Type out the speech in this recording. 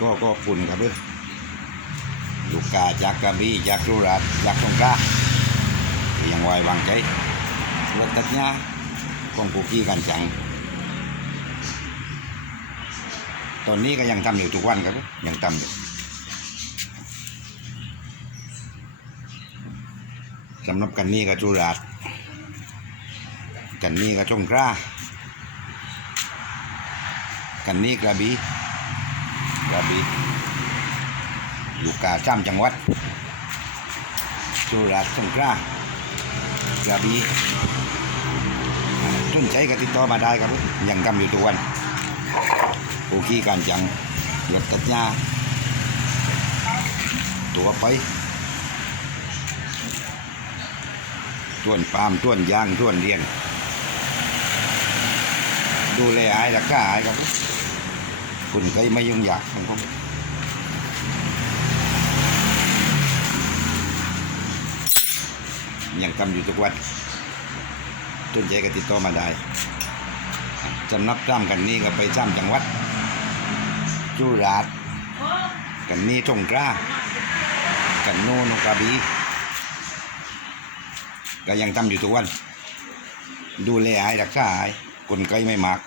ก็ก็ปุ่นครับเพื่อลูกกาจากกระบี่จากสุราษฎร์จากสงขลายังไว้วางใจรถตัดหญ้าของกูกี้กันจัง ตอนนี้ก็ยังทำอยู่ทุกวันครับยังทำอยู่สำหรับกันนี้ก็จุราชกันนี้ก็ชงกล้ากันนี้กระบี่ กระบี่ลูกกาจ้ำจังหวัดจุราชสงกล้ากระบี่ต้นใจก็ติดต่อมาได้ครับยังทำอยู่ทุกวันผู้ขี้การจังรถตัดหญ้าตัวไปต้วนปามต้วนยางต้วนเรียน ดูแลหายรักษาหายครับ คุณก็ไม่ยุ่งยากของผมยังทำอยู่ทุกวันต้นใจก็ติดต่อมาได้จำนับจ้ำกันนี้ก็ไปจ้ำจังหวัดจุราชกันนี่ทงกล้า กันโน่นกระบีก็ยังทำอยู่ทุกวัน ดูแลให้รักษาให้คนไข้ไม่มาก